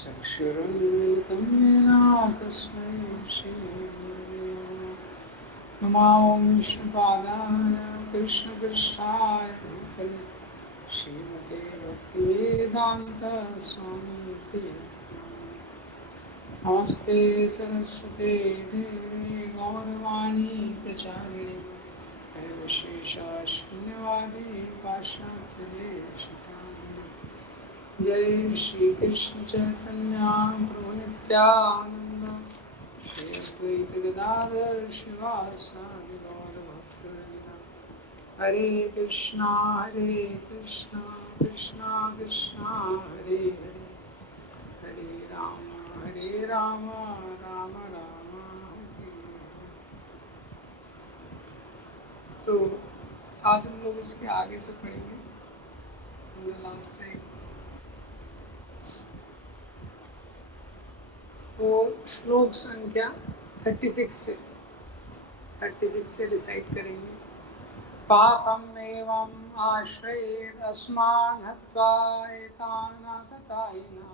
चक्षुरुन्मिलितं येन तस्मै श्रीगुरवे नमः। नमामि विष्णुपादाय कृष्णकृष्णाय भूतले श्रीमते भक्तिवेदान्तस्वामीति नमस्ते सरस्वते देवे गौरवाणी प्रचारिणे विशेषशून्यवादी पाश्चात्यदेशतारिणे। जय श्री कृष्ण चैतन्य प्रभु नित्यानंद श्री अद्वैत गदाधर शिवासादि गौर भक्तवृंद। हरे कृष्णा कृष्णा कृष्णा हरे हरे, हरे राम राम राम हरे हरे। तो आज हम लोग इसके आगे से पढ़ेंगे। हमने लास्ट टाइम वो श्लोक संख्या 36 से रिसाइट करेंगे। पापम एवं आश्रयेद अस्मान् हत्वा एतानाततायिना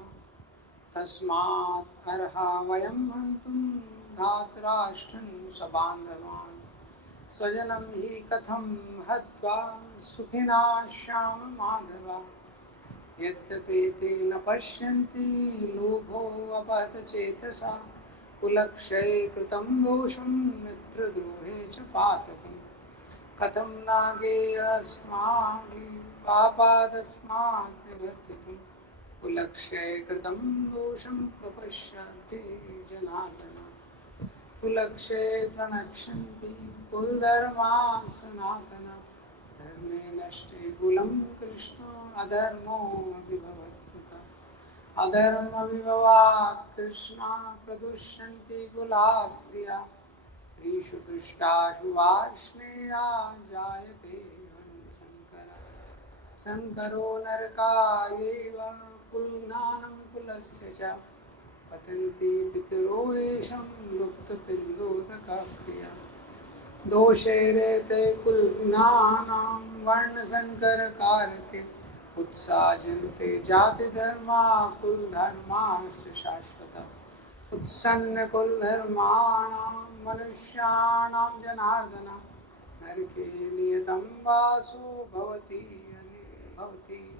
तस्मात् अर्हा वयं हन्तुं धातराष्ट्रं स्वबान्धवान् स्वजनं हि कथं हत्वा सुखिना श्याम माधव। यद्यपि न पश्यन्ति लोभोऽपहतचेतसा कुलक्षये कृतं दोषं मित्रद्रोहे च पातकम् कथं नागेयस्माभिः पापादस्मात् निवर्तितुं कुलक्षये कृतं दोषं प्रपश्यन्ति जनार्दन। कुलक्षये प्रणश्यन्ति कुलधर्माः सनातनः धर्मे नष्टे कुलं कृष्ण अधर्मो अभिभवत्युत। अधर्मविभवात् कृष्णा प्रदुष्यन्ति कुलाः स्त्रियः स्त्रीषु दुष्टाषु वार्ष्णेया जायते वर्णशङ्करः। शङ्करो नरकायैव कुलज्ञानं कुलस्य च पतन्ति पितरो येषां लुप्तपिण्डोदकक्रिया। दोषैरेते कुलज्ञानां वर्णसङ्करकारके उत्साजन्ते जातिधर्मा कुलधर्माश्च शाश्वतः। उत्सन्नकुलधर्माणां मनुष्याणां जनार्दन नरके नियतं वासो भवति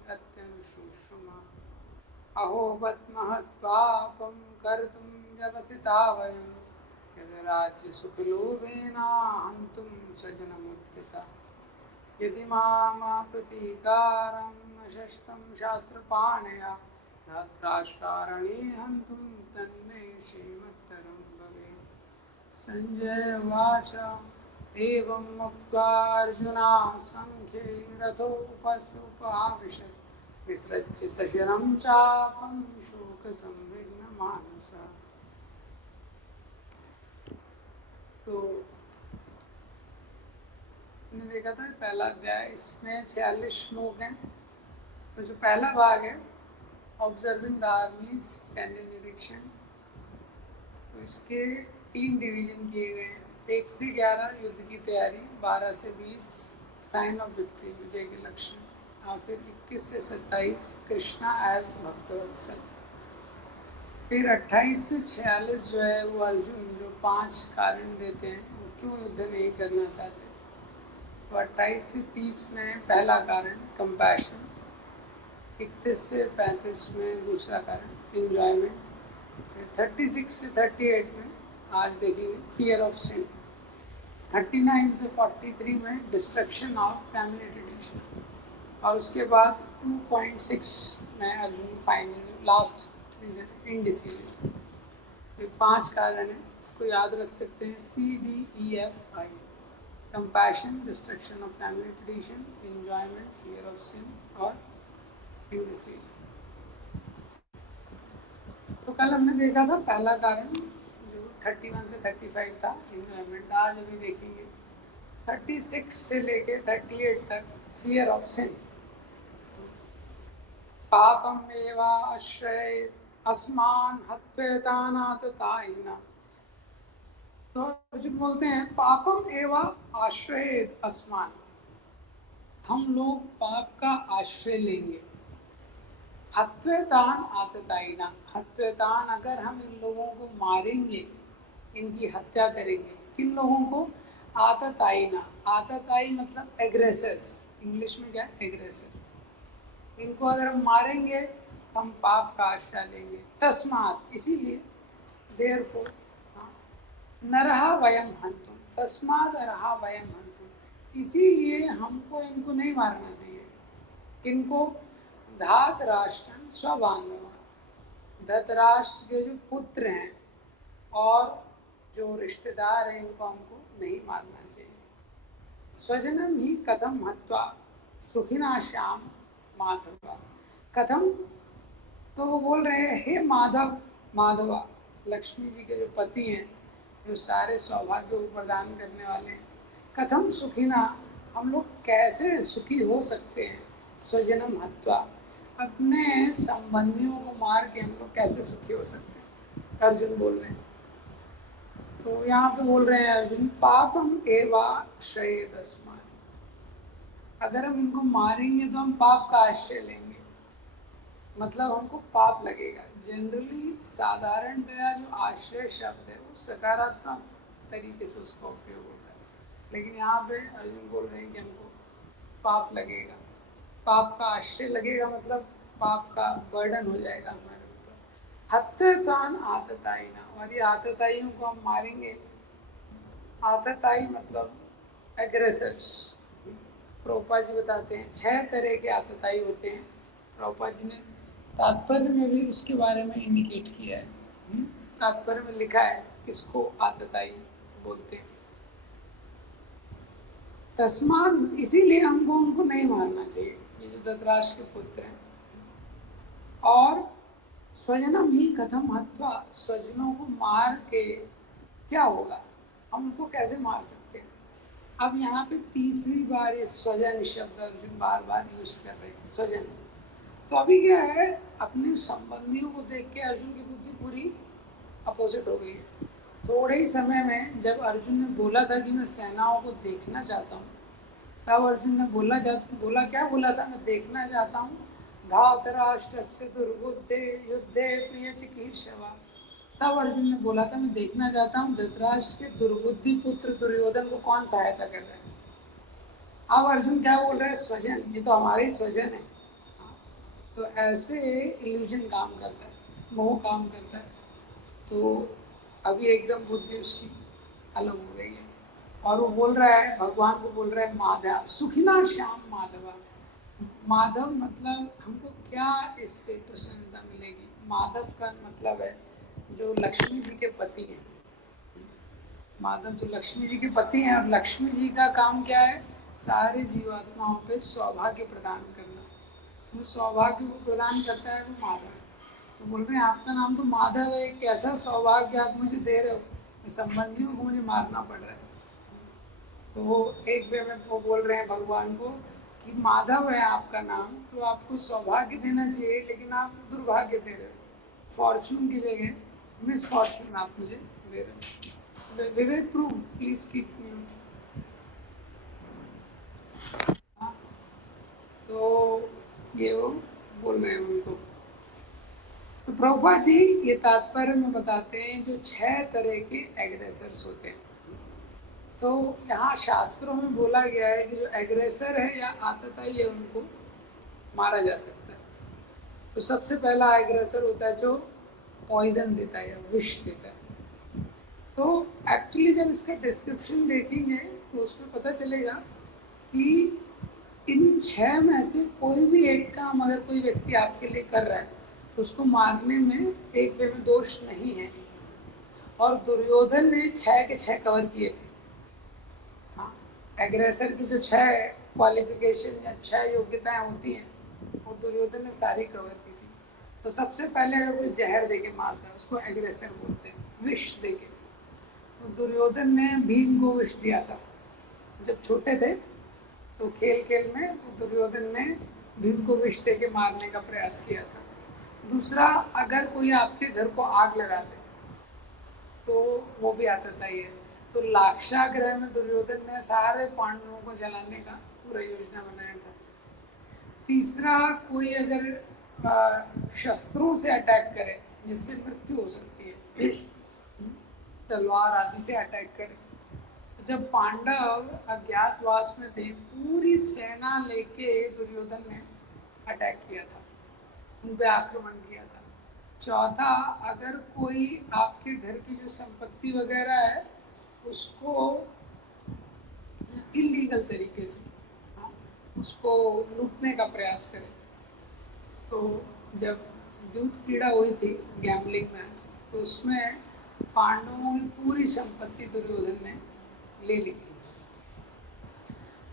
अत्यनुशुश्रुमा। अहो बद्महत्पापं कर्तुं व्यवसिता वयं यद् राज्यसुखलोभेन हन्तुं स्वजनमुत्थिता। यदि मामप्रतीकारम् अशस्तं शास्त्रपाणया धात्राष्ट्रारणे हन्तुं तन्मे श्रीमत्तरं भवेत्। सञ्जय उवाच एवं मुक्त्वा अर्जुनः सङ्ख्ये रथोपस्थुपाविशत् विसृज्य सशरं चापं शोकसंविघ्नमानसः। तो हमने देखा था पहला अध्याय, इसमें 46 श्लोक हैं। तो जो पहला भाग है ऑब्जर्विंग द आर्मीज सैन्य निरीक्षण, तो इसके 3 डिवीजन किए गए हैं। 1 से 11 युद्ध की तैयारी, 12 से 20 साइन ऑफ विक्ट्री विजय के लक्षण, और फिर 21 से 27 कृष्णा एज भक्तवत्सल। फिर 28 से 46 जो है वो अर्जुन जो 5 कारण देते हैं वो क्यों युद्ध नहीं करना चाहते। तो 28 से 30 में पहला कारण कंपैशन, 31 से 35 में दूसरा कारण एंजॉयमेंट, 36 से 38 में आज देखेंगे फियर ऑफ सिन, 39 से 43 में डिस्ट्रक्शन ऑफ फैमिली ट्रेडिशन, और उसके बाद 2.6 में Arjun finally last reason indecision. ये 5 कारण हैं, इसको याद रख सकते हैं CDEFI: compassion, destruction of family tradition, enjoyment, fear of sin और इनडिसीजन। तो कल हमने देखा था पहला कारण जो 31 से 35 था एंजॉयमेंट। आज अभी देखेंगे 36 से लेके 38 तक फियर ऑफ सिन। पापम एवा आश्रयेत अस्मान् हत्वेतानाततायिना। तो अर्जुन बोलते हैं पापम एवा आश्रयेत अस्मान्, हम लोग पाप का आश्रय लेंगे। हत्वेतान आततायिना, हत्वेतान अगर हम इन लोगों को मारेंगे, इनकी हत्या करेंगे, किन लोगों को? आततायिना, आततायी मतलब एग्रेसर्स, इंग्लिश में क्या? एग्रेसर। इनको अगर हम मारेंगे तो हम पाप का आश्रय लेंगे। तस्मात, इसीलिए, देयरफॉर, नरहा वयम हंतुम, तस्माद नरहा वयम हंतुम, इसीलिए हमको इनको नहीं मारना चाहिए। इनको धात राष्ट्रन स्वबांधवा, धृतराष्ट्र के जो पुत्र हैं और जो रिश्तेदार हैं, इनको हमको नहीं मारना चाहिए। स्वजनम ही कथम हत्वा सुखिना श्याम माधवा, कथम, तो वो बोल रहे हैं हे माधव, माधवा, लक्ष्मी जी के जो पति हैं, जो सारे सौभाग्य को प्रदान करने वाले हैं, कथम सुखिना, हम लोग कैसे सुखी हो सकते हैं? स्वजनम हत्वा, अपने संबंधियों को मार के हम लोग कैसे सुखी हो सकते हैं? अर्जुन बोल रहे हैं। तो यहाँ पे बोल रहे हैं अर्जुन, पापम एवा श्रेयदस्मान, अगर हम इनको मारेंगे तो हम पाप का आश्रय लेंगे, मतलब हमको पाप लगेगा। जनरली साधारणतया जो आश्रय शब्द है वो सकारात्मक तरीके से उसका उपयोग होता है, लेकिन यहाँ पे अर्जुन बोल रहे हैं कि हमको पाप लगेगा। पाप का आश्रय लगेगा मतलब पाप का बर्डन हो जाएगा हमारे ऊपर। हत्यान आततायिना, और ये आतताइयों को हम मारेंगे। आतताई मतलब एग्रेसर्स। प्रभुपाद जी बताते हैं 6 तरह के आतताई होते हैं। प्रभुपाद जी ने तात्पर्य में भी उसके बारे में इंडिकेट किया है। तात्पर्य में लिखा है किसको आतताई बोलते हैं। तस्मात, इसीलिए हमको उनको नहीं मारना चाहिए, ये जो धृतराष्ट्र के पुत्र हैं। और स्वजनम ही कथम हत्वा, स्वजनों को मार के क्या होगा? हम उनको कैसे मार सकते हैं? अब यहाँ पे तीसरी बार ये स्वजन शब्द अर्जुन बार बार यूज कर रहे हैं, स्वजन। तो अभी क्या है, अपने संबंधियों को देख के अर्जुन की बुद्धि पूरी अपोजिट हो गई है। थोड़े ही समय में जब अर्जुन ने बोला था कि मैं सेनाओं को देखना चाहता हूँ, तब अर्जुन ने बोला क्या बोला था? मैं देखना चाहता हूँ धातराष्ट्रस्य दुर्बुद्धे युद्धे प्रिय चिकीर्षवा। तब अर्जुन ने बोला था मैं देखना चाहता हूँ धृतराष्ट्र के दुर्बुद्धि पुत्र दुर्योधन को कौन सहायता कर रहा है। अब अर्जुन क्या बोल रहे हैं? स्वजन, ये तो हमारे ही स्वजन है। तो ऐसे इल्यूजन काम करता है, मोह काम करता है। तो अभी एकदम बुद्धि उसकी अलग हो गई है, और वो बोल रहा है, भगवान को बोल रहा है माधव, सुखिना श्याम माधवा। माधव मतलब हमको क्या इससे प्रसन्नता मिलेगी? माधव का मतलब है जो लक्ष्मी जी के पति हैं। माधव जो लक्ष्मी जी के पति हैं, और लक्ष्मी जी का काम क्या है? सारे जीवात्माओं पे सौभाग्य प्रदान करना। वो सौभाग्य को प्रदान करता है वो माधव है। तो बोल रहे हैं आपका नाम तो माधव है, कैसा सौभाग्य आप मुझे दे रहे हो? संबंधियों को मुझे मारना पड़ रहा है। तो वो एक वे में वो बोल रहे हैं भगवान को कि माधव है आपका नाम, तो आपको सौभाग्य देना चाहिए, लेकिन आप दुर्भाग्य दे रहे हो। फॉर्चून की जगह मिस फॉर्चून आप मुझे दे रहे हो। विवेक प्रूव, प्लीज कीप म्यूट। तो ये वो बोल रहे हैं उनको। तो प्रभुपाद जी ये तात्पर्य में बताते हैं जो 6 तरह के एग्रेसर्स होते हैं। तो यहाँ शास्त्रों में बोला गया है कि जो एग्रेसर है या आतताई है उनको मारा जा सकता है। तो सबसे पहला एग्रेसर होता है जो पॉइजन देता है या विष देता है। तो एक्चुअली जब इसका डिस्क्रिप्शन देखेंगे तो उसमें पता चलेगा कि इन 6 में से कोई भी एक काम अगर कोई व्यक्ति आपके लिए कर रहा है तो उसको मारने में एक वे में दोष नहीं है। और दुर्योधन ने 6 के 6 कवर किए थे। हाँ, एग्रेसर की जो 6 क्वालिफिकेशन या 6 योग्यताएं होती हैं वो दुर्योधन ने सारी कवर की थी। तो सबसे पहले अगर कोई जहर देके मारता है उसको एग्रेसर बोलते हैं, विष देके। तो दुर्योधन ने भीम को विष दिया था जब छोटे थे। तो खेल खेल में दुर्योधन ने भीम को विष दे के मारने का प्रयास किया था। दूसरा, अगर कोई आपके घर को आग लगा दे तो वो भी आतताई है। तो लाक्षागृह में दुर्योधन ने सारे पांडवों को जलाने का पूरा योजना बनाया था। तीसरा, कोई अगर शस्त्रों से अटैक करे जिससे मृत्यु हो सकती है, तलवार आदि से अटैक करे। जब पांडव अज्ञातवास में थे, पूरी सेना लेके दुर्योधन ने अटैक किया था, उन पे आक्रमण किया था। चौथा, अगर कोई आपके घर की जो संपत्ति वगैरह है उसको इलीगल तरीके से उसको लूटने का प्रयास करे, तो जब दूध क्रीड़ा हुई थी गैम्बलिंग मैच, तो उसमें पांडवों की पूरी संपत्ति दुर्योधन ने ले ली थी।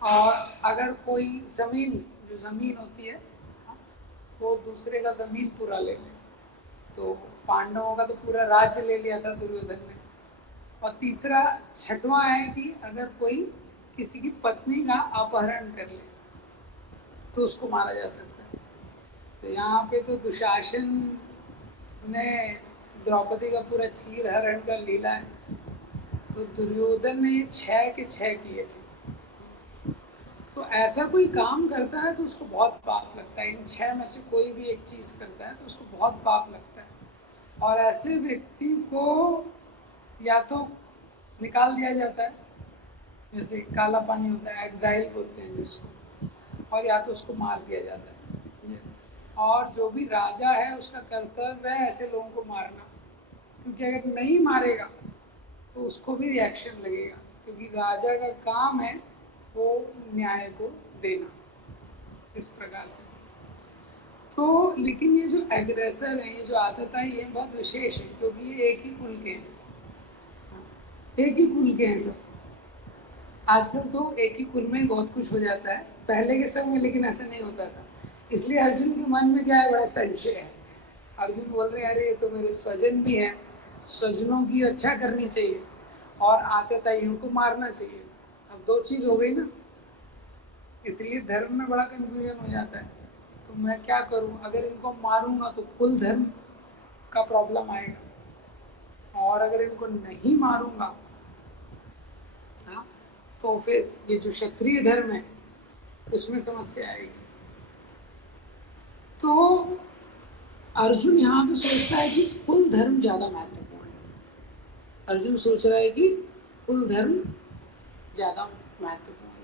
और अगर कोई ज़मीन, जो ज़मीन होती है वो दूसरे का ज़मीन पूरा ले ले, तो पांडवों का तो पूरा राज्य ले लिया था दुर्योधन ने। और तीसरा, छठवां है कि अगर कोई किसी की पत्नी का अपहरण कर ले तो उसको मारा जा सकता है। तो यहाँ पे तो दुशासन ने द्रौपदी का पूरा चीर हरण कर लीला है, तो दुर्योधन ने 6 के 6 किए थे। तो ऐसा कोई काम करता है तो उसको बहुत पाप लगता है। इन 6 में से कोई भी एक चीज़ करता है तो उसको बहुत पाप लगता है। और ऐसे व्यक्ति को या तो निकाल दिया जाता है, जैसे काला पानी होता है, एग्जाइल बोलते हैं जिसको, और या तो उसको मार दिया जाता है। और जो भी राजा है उसका कर्तव्य है ऐसे लोगों को मारना, क्योंकि अगर नहीं मारेगा तो उसको भी रिएक्शन लगेगा, क्योंकि राजा का काम है वो न्याय को देना, इस प्रकार से। तो लेकिन ये जो एग्रेसर हैं, ये जो आतताई है, बहुत विशेष है, क्योंकि ये एक ही कुल के हैं, एक ही कुल के हैं सब। आजकल तो एक ही कुल में बहुत कुछ हो जाता है, पहले के समय में लेकिन ऐसा नहीं होता था। इसलिए अर्जुन के मन में क्या है, बड़ा संशय है। अर्जुन बोल रहे हैं अरे ये तो मेरे स्वजन भी हैं, स्वजनों की रक्षा करनी चाहिए और आतताइयों को मारना चाहिए। अब दो चीज़ हो गई ना, इसलिए धर्म में बड़ा कंफ्यूजन हो जाता है। तो मैं क्या करूं, अगर इनको मारूंगा तो कुल धर्म का प्रॉब्लम आएगा, और अगर इनको नहीं मारूंगा तो फिर ये जो क्षत्रिय धर्म है उसमें समस्या आएगी। तो अर्जुन यहाँ पे सोचता है कि कुल धर्म ज़्यादा महत्वपूर्ण है। अर्जुन सोच रहा है कि कुल धर्म ज़्यादा महत्वपूर्ण है।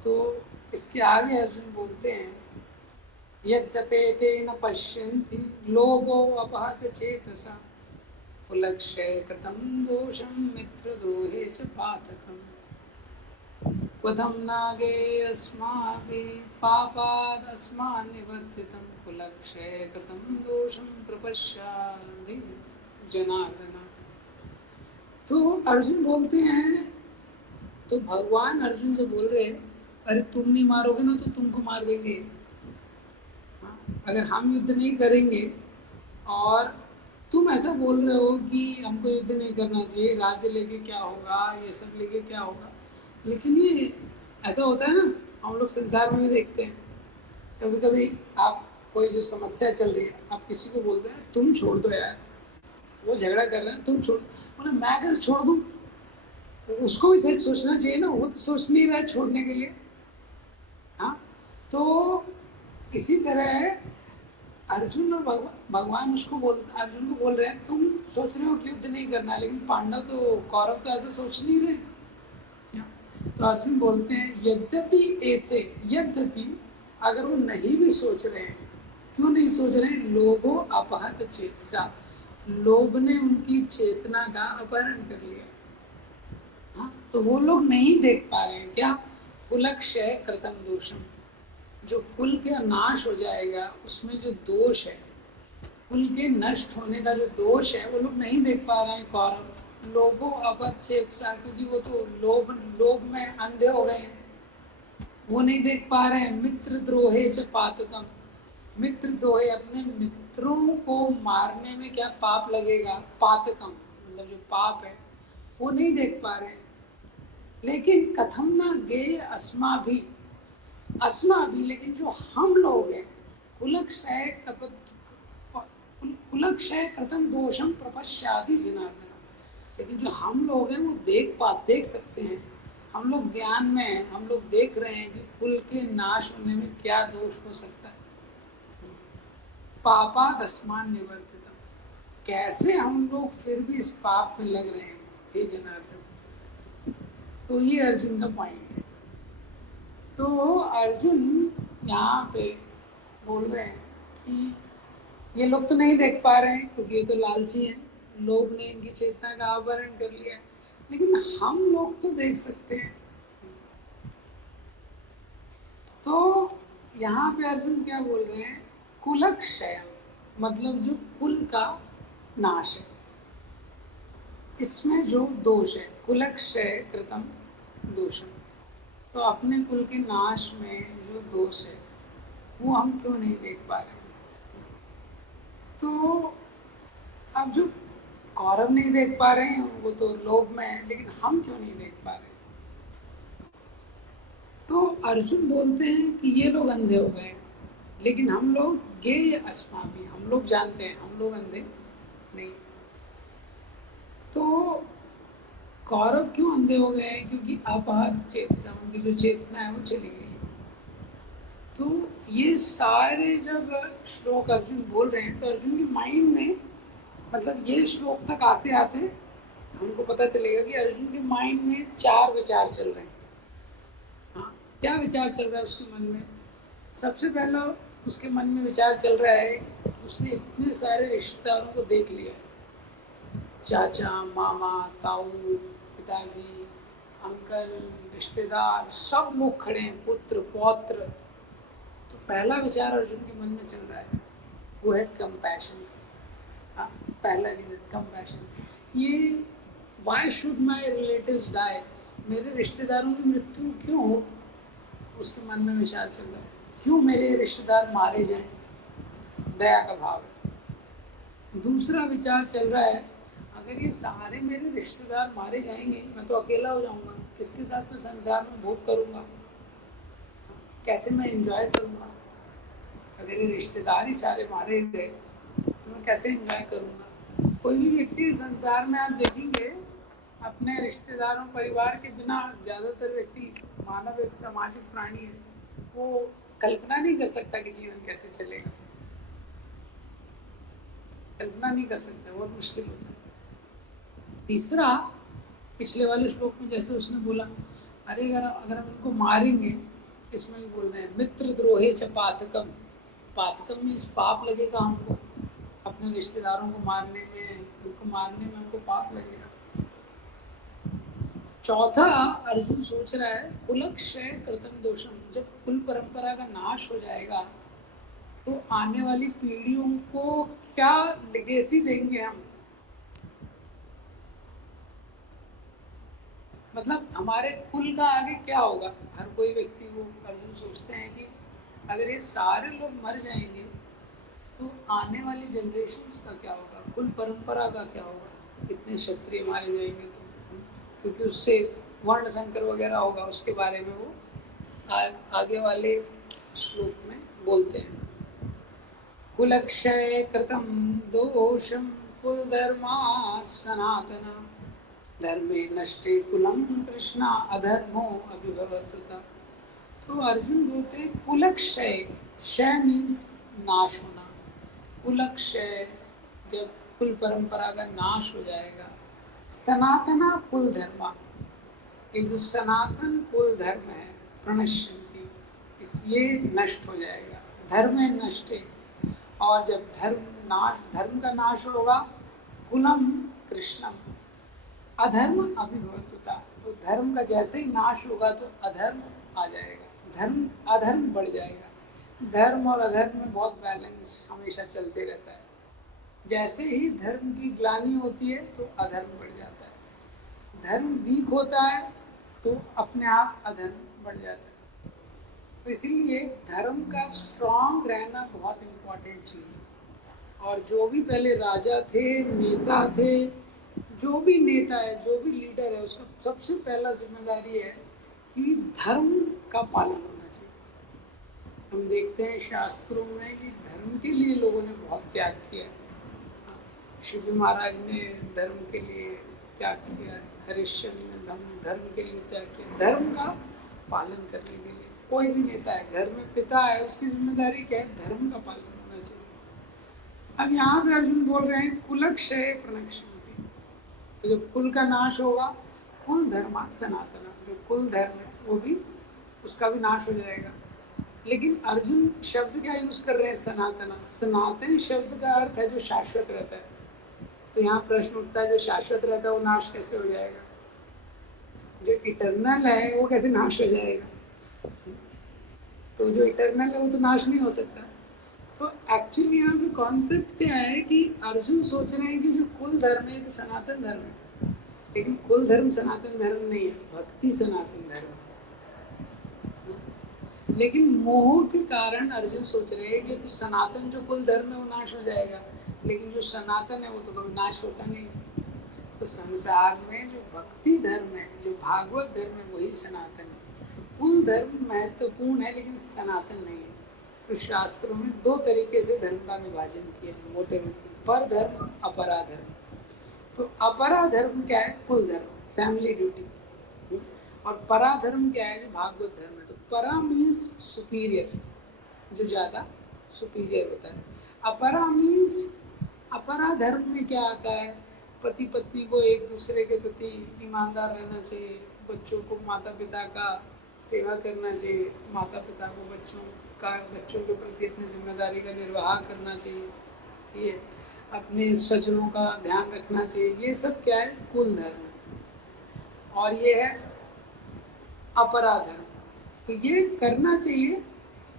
तो इसके आगे अर्जुन बोलते हैं, यद्यपेतेन पश्यन्ति लोभो अपहत चेतसा कुलक्षय कृतं दोषं मित्रद्रोहे च पातकम् क्वथं नागे अस्माभिः पापादस्मान् निवर्तितं कुलक्षय कृतं दोषं प्रपश्यामि जनार्दन। तो अर्जुन बोलते हैं, तो भगवान अर्जुन से बोल रहे हैं, अरे तुम नहीं मारोगे ना तो तुमको मार देंगे। अगर हम युद्ध नहीं करेंगे और तुम ऐसा बोल रहे हो कि हमको युद्ध नहीं करना चाहिए, राज्य लेके क्या होगा, ये सब लेके क्या होगा, लेकिन ये ऐसा होता है ना, हम लोग संसार में भी देखते हैं। कभी कभी आप कोई जो समस्या चल रही है, आप किसी को बोलते हैं तुम छोड़ दो यार, वो झगड़ा कर रहे हैं, तुम छोड़, बोले मैं कैसे छोड़ दूँ, उसको भी सही सोचना चाहिए ना, वो तो सोच नहीं रहा है छोड़ने के लिए। हाँ, तो इसी तरह अर्जुन और भगवान उसको अर्जुन को बोल रहे हैं, तुम सोच रहे हो कि युद्ध नहीं करना, लेकिन पांडव तो, कौरव तो ऐसा सोच नहीं रहे। तो अर्जुन बोलते हैं, यद्यपि अगर वो नहीं भी सोच रहे हैं, क्यों नहीं सोच रहे हैं, लोभो अपहत चेतसा, लोभ ने उनकी चेतना का अपहरण कर लिया। हाँ, तो वो लोग नहीं देख पा रहे हैं क्या, कुलक्षय कृतं दोषम, जो कुल का नाश हो जाएगा उसमें जो दोष है, कुल के नष्ट होने का जो दोष है, वो लोग नहीं देख पा रहे हैं कौरव। लोभो अपहत चेतसा, क्योंकि वो तो लोभ में अंधे हो गए, वो नहीं देख पा रहे हैं। मित्र द्रोहे च पातकम, मित्र द्रोहे, अपने मित्रों को मारने में क्या पाप लगेगा, पातकम मतलब जो पाप है वो नहीं देख पा रहे हैं। लेकिन कथम ना गे अस्मा भी, लेकिन जो हम लोग हैं, कुलक्षय कृतं दोषम प्रपश्यादि जनार्दन, लेकिन जो हम लोग हैं वो देख सकते हैं, हम लोग ज्ञान में हैं, हम लोग देख रहे हैं कि कुल के नाश होने में क्या दोष हो सकता है। पापा तस्मान निवर्तितम, कैसे हम लोग फिर भी इस पाप में लग रहे हैं हे जनार्दन। तो ये अर्जुन का पॉइंट है। तो अर्जुन यहाँ पे बोल रहे हैं कि ये लोग तो नहीं देख पा रहे हैं क्योंकि ये तो लालची हैं, लोग ने इनकी चेतना का आवरण कर लिया है, लेकिन हम लोग तो देख सकते हैं। तो यहाँ पे अर्जुन क्या बोल रहे हैं, कुलक्षय, मतलब जो कुल का नाश है, इसमें जो दोष है, कुलक्षय कृतम दोषम, तो अपने कुल के नाश में जो दोष है वो हम क्यों नहीं देख पा रहे हैं। तो अब जो कौरव नहीं देख पा रहे हैं वो तो लोभ में है, लेकिन हम क्यों नहीं देख पा रहे। तो अर्जुन बोलते हैं कि ये लोग अंधे हो गए, लेकिन हम लोग ज्ञेय अस्माभि, हम लोग जानते हैं, हम लोग अंधे नहीं। तो कौरव क्यों अंधे हो गए हैं, क्योंकि अपहत चेतसा, उनकी जो चेतना है वो चली गई। तो ये सारे जब श्लोक अर्जुन बोल रहे हैं तो अर्जुन के माइंड में, मतलब ये श्लोक तक आते आते हमको पता चलेगा कि अर्जुन के माइंड में 4 विचार चल रहे हैं। हाँ, क्या विचार चल रहा है उसके मन में। सबसे पहला उसके मन में विचार चल रहा है कि उसने इतने सारे रिश्तेदारों को देख लिया, चाचा, मामा, ताऊ, पिताजी, अंकल, रिश्तेदार, सब लोग खड़े हैं, पुत्र पौत्र। तो पहला विचार अर्जुन के मन में चल रहा है वो है कंपैशन। हाँ, पहला रीजन कंपैशन, ये why should my relatives die, मेरे रिश्तेदारों की मृत्यु क्यों हो, उसके मन में विचार चल रहा है, क्यों मेरे रिश्तेदार मारे जाएं, दया का भाव है। दूसरा विचार चल रहा है, अगर ये सारे मेरे रिश्तेदार मारे जाएंगे मैं तो अकेला हो जाऊंगा, किसके साथ मैं संसार में भोग करूंगा, कैसे मैं एंजॉय करूंगा। अगर ये रिश्तेदार ही सारे मारे गए तो मैं कैसे एंजॉय करूंगा। कोई भी व्यक्ति संसार में आप देखेंगे अपने रिश्तेदारों परिवार के बिना, ज़्यादातर व्यक्ति, मानव एक सामाजिक प्राणी है, वो कल्पना नहीं कर सकता कि जीवन कैसे चलेगा, कल्पना नहीं कर सकता, बहुत मुश्किल होता है। तीसरा, पिछले वाले श्लोक में जैसे उसने बोला, अरे अगर हम उनको मारेंगे, इसमें भी बोल रहे हैं मित्र द्रोहे च पातकम, पातकम मीन्स पाप लगेगा हमको, अपने रिश्तेदारों को मारने में, उनको मारने में हमको पाप लगेगा। चौथा अर्जुन सोच रहा है कुलक्षय कृतम दोषम, जब कुल परंपरा का नाश हो जाएगा तो आने वाली पीढ़ियों को क्या लेगेसी देंगे हम, मतलब हमारे कुल का आगे क्या होगा। हर कोई व्यक्ति, वो अर्जुन सोचते हैं कि अगर ये सारे लोग मर जाएंगे तो आने वाली जनरेशन्स का क्या होगा, कुल परंपरा का क्या होगा, इतने क्षत्रिय मारे जाएंगे तो, क्योंकि उससे वर्ण संकर वगैरह होगा, उसके बारे में वो आगे वाले श्लोक में बोलते हैं। कुलक्षय कृतम दोषम कुल धर्मा सनातना, धर्मे नष्टे कुलम कृष्णा अधर्मो अभिभवतुता। तो अर्जुन बोलते हैं कुलक्षय, क्षय मीन्स नाश होना, कुलक्षय जब कुल परंपरा का नाश हो जाएगा, सनातना कुल धर्मा, ये जो सनातन कुल धर्म है, प्रणश्यन्ति, ये नष्ट हो जाएगा, धर्म नष्टे, और जब धर्म का नाश होगा, कुलम कृष्णम, अधर्म अभिभवतुता, तो धर्म का जैसे ही नाश होगा तो अधर्म आ जाएगा, धर्म अधर्म बढ़ जाएगा। धर्म और अधर्म में बहुत बैलेंस हमेशा चलते रहता है, जैसे ही धर्म की ग्लानि होती है तो अधर्म बढ़ जाता है, धर्म वीक होता है तो अपने आप अधर्म बढ़ जाता है। तो इसीलिए धर्म का स्ट्रॉन्ग रहना बहुत इम्पोर्टेंट चीज़ है। और जो भी पहले राजा थे, नेता थे, जो भी नेता है, जो भी लीडर है, उसका सबसे पहला जिम्मेदारी है कि धर्म का पालन होना चाहिए। हम देखते हैं शास्त्रों में कि धर्म के लिए लोगों ने बहुत त्याग किया। शिव महाराज ने धर्म के लिए त्याग किया, हरिश्चंद्र ने धर्म के लिए त्याग किया। धर्म का पालन करने के लिए कोई भी नेता है, घर में पिता है, उसकी जिम्मेदारी क्या है, धर्म का पालन होना चाहिए। अब यहाँ पे अर्जुन बोल रहे हैं कुलक्षय प्रणश्यन्ति, तो जब कुल का नाश होगा, कुल धर्म सनातन, जो कुल धर्म है वो भी, उसका भी नाश हो जाएगा। लेकिन अर्जुन शब्द क्या यूज कर रहे हैं? सनातन। सनातन शब्द का अर्थ है जो शाश्वत रहता है। तो यहाँ प्रश्न उठता है, जो शाश्वत रहता है वो नाश कैसे हो जाएगा? जो इटर्नल है वो कैसे नाश हो जाएगा? तो जो इटर्नल है वो तो नाश नहीं हो सकता। तो एक्चुअली यहाँ पे कॉन्सेप्ट क्या है कि अर्जुन सोच रहे हैं कि जो कुल धर्म है तो सनातन धर्म है, लेकिन कुल धर्म सनातन धर्म नहीं है, भक्ति सनातन धर्म है। लेकिन मोह के कारण अर्जुन सोच रहे हैं कि तो सनातन जो कुल धर्म है वो नाश हो जाएगा, लेकिन जो सनातन है वो तो कभी नाश होता नहीं है। तो संसार में जो भक्ति धर्म है, जो भागवत धर्म है, वही सनातन है। कुल धर्म महत्वपूर्ण है लेकिन सनातन नहीं है। तो शास्त्रों में दो तरीके से धर्म का विभाजन किया है मोटे रूप में, पर धर्म, अपरा धर्म। तो अपरा धर्म क्या है? कुल धर्म, फैमिली ड्यूटी। और परा धर्म क्या है? जो भागवत धर्म है। तो परा मीन्स सुपीरियर, जो ज़्यादा सुपीरियर होता है। अपरा मीन्स, अपरा धर्म में क्या आता है? पति पत्नी को एक दूसरे के प्रति ईमानदार रहना चाहिए, बच्चों को माता पिता का सेवा करना चाहिए, माता पिता को बच्चों के प्रति अपनी जिम्मेदारी का निर्वाह करना चाहिए, ये अपने स्वजनों का ध्यान रखना चाहिए। ये सब क्या है? कुल धर्म है। और ये है अपरा धर्म। तो ये करना चाहिए,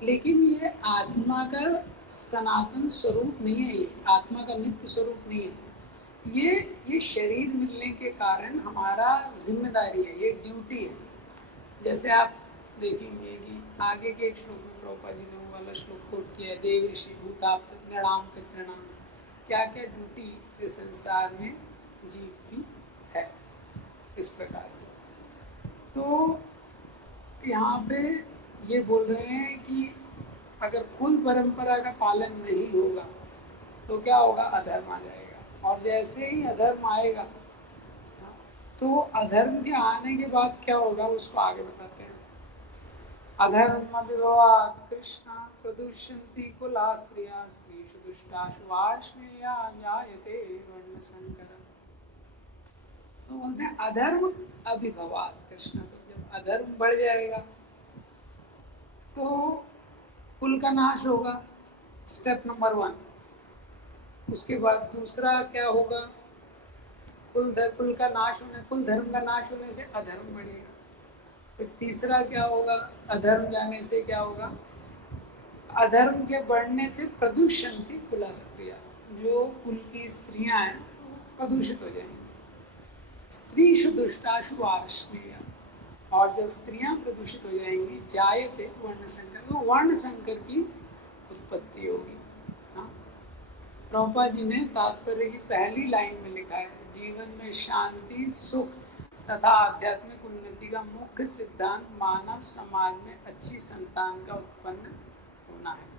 लेकिन ये आत्मा का सनातन स्वरूप नहीं है, ये आत्मा का नित्य स्वरूप नहीं है। ये शरीर मिलने के कारण हमारा जिम्मेदारी है, ये ड्यूटी है। जैसे आप देखेंगे कि आगे के एक श्लोक में प्रभुपाद जी ने वो वाला श्लोक कोट किया है, देव ऋषि भूताप्त नृणाम पितृणाम, क्या क्या ड्यूटी इस संसार में जीव की है, इस प्रकार से। तो यहाँ पे ये बोल रहे हैं कि अगर कुल परंपरा का पालन नहीं होगा तो क्या होगा? अधर्म आ जाएगा। और जैसे ही अधर्म आएगा तो अधर्म के आने के बाद क्या होगा उसको आगे बताते हैं। अधर्म विभवात् कृष्ण प्रदुष्यन्ति कुला स्त्रिया स्त्रीषु दुष्टाषु वार्ष्णेया जायते वर्ण संकर। तो बोलते हैं अधर्म अभिभवात् कृष्ण, तो जब अधर्म बढ़ जाएगा तो कुल का नाश होगा, स्टेप नंबर 1। उसके बाद दूसरा क्या होगा? कुल का नाश होने, कुल धर्म का नाश होने से अधर्म बढ़ेगा। फिर तीसरा क्या होगा? अधर्म जाने से क्या होगा? अधर्म के बढ़ने से प्रदूषंति कुला स्त्रिया, जो कुल की स्त्रियां हैं प्रदूषित हो जाएंगी। स्त्रीषु दुष्टाशु वार्ष्णेय, और जब स्त्रियां प्रदूषित हो जाएंगी, जायते वर्ण संकर, तो वर्ण संकर की उत्पत्ति होगी। हाँ, प्रभुपाद जी ने तात्पर्य की पहली लाइन में लिखा है, जीवन में शांति सुख तथा आध्यात्मिक उन्नति का मुख्य सिद्धांत मानव समाज में अच्छी संतान का उत्पन्न होना है।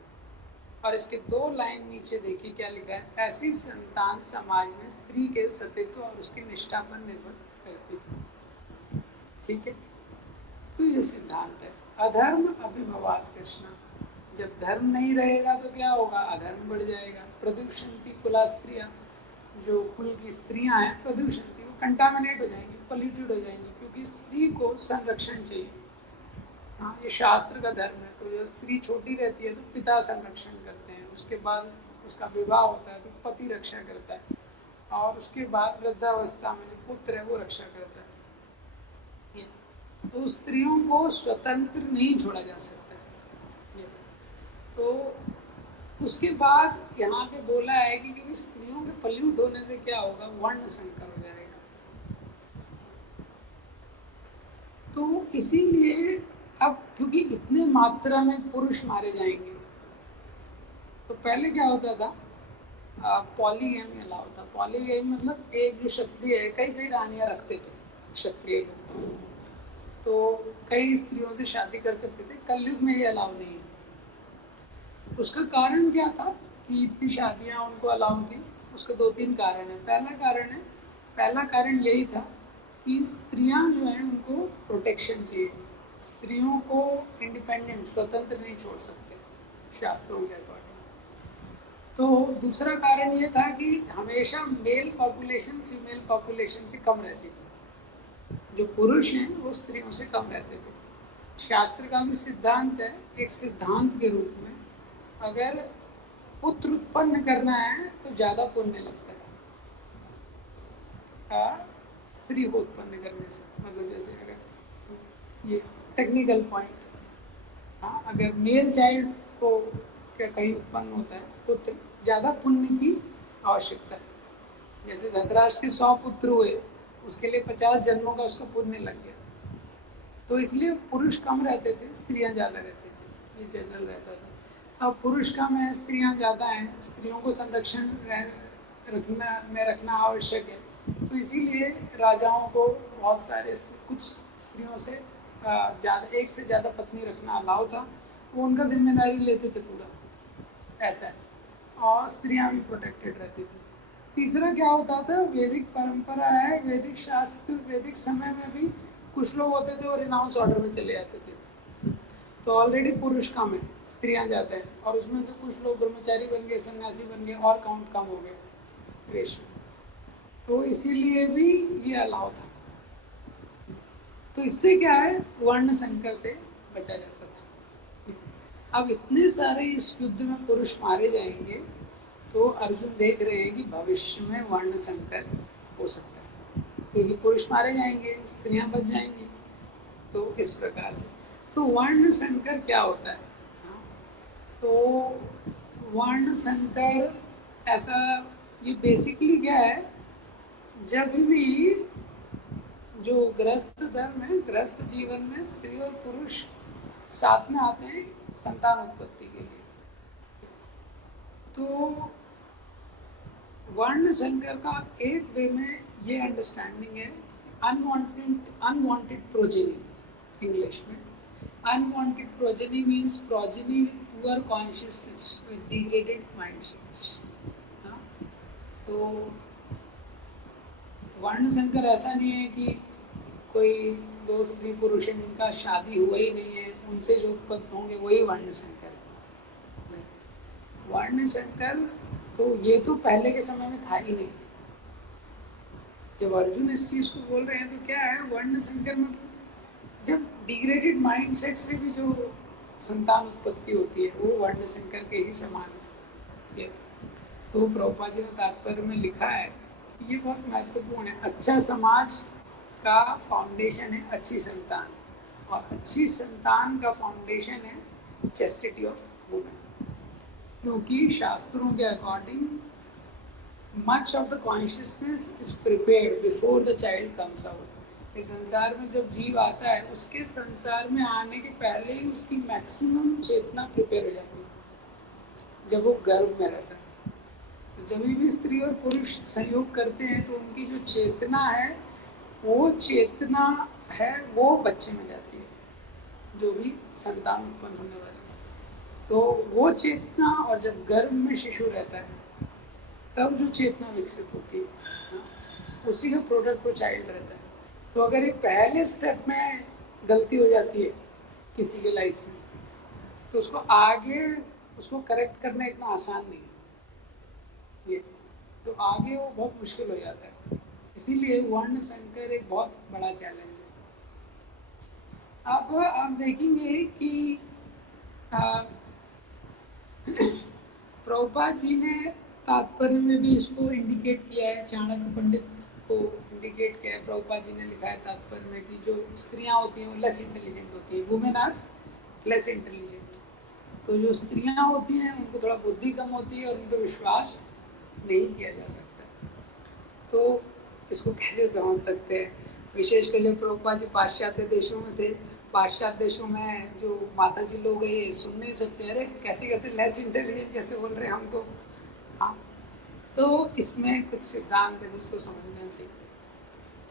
और इसके 2 लाइन नीचे देखिए क्या लिखा है, ऐसी संतान समाज में स्त्री के सतीत्व और उसकी निष्ठा पर निर्भर करती है। ठीक है, तो ये सिद्धांत है। अधर्म अभिभवात् कृष्ण, जब धर्म नहीं रहेगा तो क्या होगा? अधर्म बढ़ जाएगा। प्रदूषंति कुला स्त्रियां, जो कुल की स्त्रियां हैं प्रदूषंति, वो कंटामिनेट हो जाएंगी, पॉल्यूटेड हो जाएंगी, क्योंकि स्त्री को संरक्षण चाहिए। हाँ, ये शास्त्र का धर्म है। तो जब स्त्री छोटी रहती है तो पिता संरक्षण करते हैं, उसके बाद उसका विवाह होता है तो पति रक्षा करता है, और उसके बाद वृद्धावस्था में जो पुत्र है वो रक्षा करता है। तो स्त्रियों को स्वतंत्र नहीं छोड़ा जा सकता है। तो उसके बाद यहाँ पे बोला है कि क्योंकि स्त्रियों के पल्यूट होने से क्या होगा? वर्ण संकर हो जाएगा। तो इसीलिए अब क्योंकि इतने मात्रा में पुरुष मारे जाएंगे, तो पहले क्या होता था? पॉलीगैमी अलाउ था। पॉलीगैमी मतलब एक जो क्षत्रिय है कई कई रानियां रखते थे क्षत्रिय लोग, तो कई स्त्रियों से शादी कर सकते थे। कलयुग में ये अलाउ नहीं है। उसका कारण क्या था कि इतनी शादियां उनको अलाउ थी? उसके 2-3 कारण है। पहला कारण यही था कि स्त्रियां जो हैं उनको प्रोटेक्शन चाहिए। स्त्रियों को इंडिपेंडेंट, स्वतंत्र नहीं छोड़ सकते शास्त्रों के अकॉर्डिंग। तो दूसरा कारण ये था कि हमेशा मेल पॉपुलेशन फीमेल पॉपुलेशन से कम रहती थी, जो पुरुष हैं वो स्त्रियों से कम रहते थे। शास्त्र का भी सिद्धांत है, एक सिद्धांत के रूप में, अगर पुत्र उत्पन्न करना है तो ज़्यादा पुण्य लगता है स्त्री को उत्पन्न करने से। मतलब जैसे अगर ये टेक्निकल पॉइंट, हाँ, अगर मेल चाइल्ड को क्या कहीं उत्पन्न होता है पुत्र, ज़्यादा पुण्य की आवश्यकता है। जैसे धतराष्ट्र के 100 पुत्र हुए, उसके लिए 50 जन्मों का उसको पुण्य लग गया। तो इसलिए पुरुष कम रहते थे, स्त्रियां ज़्यादा रहती थी, ये जनरल रहता था। अब पुरुष कम है, स्त्रियां ज़्यादा हैं, स्त्रियों को संरक्षण रखना आवश्यक है। तो इसीलिए राजाओं को बहुत सारे कुछ स्त्रियों से ज़्यादा, एक से ज़्यादा पत्नी रखना अलाउ था, वो उनका जिम्मेदारी लेते थे पूरा, ऐसा है। और स्त्रियां भी प्रोटेक्टेड रहती थी। तीसरा क्या होता था, वैदिक परंपरा है, वैदिक शास्त्र, वैदिक समय में भी कुछ लोग होते थे और रिनाउंस ऑर्डर में चले जाते थे। तो ऑलरेडी पुरुष कम है, स्त्रियां ज़्यादा हैं, और उसमें से कुछ लोग ब्रह्मचारी बन गए, सन्यासी बन गए, और काउंट कम हो गए रेशियो। तो इसीलिए भी ये अलाउ था। तो इससे क्या है, वर्ण संकर से बचा जाता था। अब इतने सारे इस युद्ध में पुरुष मारे जाएंगे, तो अर्जुन देख रहे हैं कि भविष्य में वर्ण संकर हो सकता है, क्योंकि पुरुष मारे जाएंगे, स्त्रियां बच जाएंगी। तो इस प्रकार से तो वर्ण संकर क्या होता है, तो वर्ण संकर ऐसा, ये बेसिकली क्या है, जब भी जो ग्रस्त धर्म है, ग्रस्त जीवन में स्त्री और पुरुष साथ में आते हैं संतान उत्पत्ति के लिए। तो वर्ण संकर का एक वे में ये अंडरस्टैंडिंग है, अनवांटेड प्रोजेनी, इंग्लिश में unwanted progeny means progeny with poor consciousness, with degraded mindsets. तो वर्ण संकर ऐसा नहीं है कि कोई दो स्त्री पुरुष है जिनका शादी हुआ ही नहीं है, उनसे जो उत्पन्न होंगे वही वर्ण संकर है। वर्ण संकर तो ये तो पहले के समय में था ही नहीं। जब अर्जुन इस चीज को बोल रहे हैं तो क्या है वर्ण संकर, मतलब जब डिग्रेडेड माइंडसेट से भी जो संतान उत्पत्ति होती है वो वर्ण संकर के ही समान है। तो प्रभुपाद जी ने तात्पर्य में लिखा है, ये बहुत महत्वपूर्ण है। अच्छा समाज का फाउंडेशन है अच्छी संतान, और अच्छी संतान का फाउंडेशन है चेस्टिटी ऑफ वुमेन, क्योंकि शास्त्रों के according much of the consciousness is prepared before the child comes out. इस संसार में जब जीव आता है, उसके संसार में आने के पहले ही उसकी मैक्सिमम चेतना प्रिपेयर हो जाती है जब वो गर्भ में रहता है। तो जब भी स्त्री और पुरुष सहयोग करते हैं तो उनकी जो चेतना है, वो चेतना है वो बच्चे में जाती है, जो भी संतान उत्पन्न होने वाली है। तो वो चेतना, और जब गर्भ में शिशु रहता है तब जो चेतना विकसित होती है, उसी का प्रोडक्ट वो चाइल्ड रहता है। तो अगर एक पहले स्टेप में गलती हो जाती है किसी के लाइफ में, तो उसको आगे उसको करेक्ट करना इतना आसान नहीं है। ये तो आगे वो बहुत मुश्किल हो जाता है। इसीलिए वर्ण संकर एक बहुत बड़ा चैलेंज है। अब आप देखेंगे कि प्रभुपाद जी ने तात्पर्य में भी इसको इंडिकेट किया है, चाणक्य पंडित को इंडिकेट किया है। प्रभुपाद जी ने लिखा है तात्पर्य में कि जो स्त्रियां होती हैं वो लेस इंटेलिजेंट होती है, वुमेन आर लेस इंटेलिजेंट। तो जो स्त्रियां होती हैं उनको थोड़ा बुद्धि कम होती है और उन पर विश्वास नहीं किया जा सकता। तो इसको कैसे समझ सकते हैं, विशेषकर जब प्रभुपाद जी पाश्चात्य देशों में थे, पाश्चात्य देशों में जो माता जी लोग ये सुन नहीं सकते, अरे कैसे कैसे लेस इंटेलिजेंट कैसे बोल रहे हैं हमको। हाँ, तो इसमें कुछ सिद्धांत है जिसको समझना चाहिए।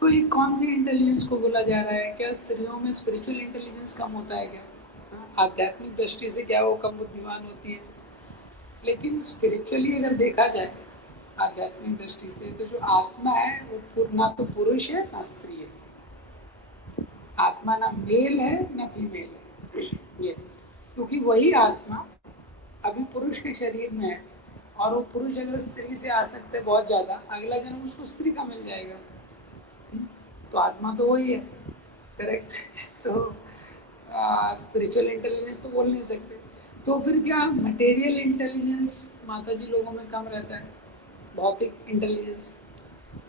तो ये कौन सी इंटेलिजेंस को बोला जा रहा है, क्या स्त्रियों में स्पिरिचुअल इंटेलिजेंस कम होता है क्या? आध्यात्मिक दृष्टि से क्या वो कम बुद्धिमान होती है? लेकिन स्पिरिचुअली अगर देखा जाए आध्यात्मिक दृष्टि से, तो जो आत्मा है वो ना तो पुरुष है ना स्त्री है। आत्मा ना मेल है ना फीमेल है, ये क्योंकि वही आत्मा अभी पुरुष के शरीर में है, और वो पुरुष अगर स्त्री से आसक्त है बहुत ज़्यादा, अगला जन्म उसको स्त्री का मिल जाएगा। तो आत्मा तो वही है, करेक्ट। तो स्पिरिचुअल इंटेलिजेंस तो बोल नहीं सकते। तो फिर क्या मटेरियल इंटेलिजेंस माता जी लोगों में कम रहता है, भौतिक इंटेलिजेंस।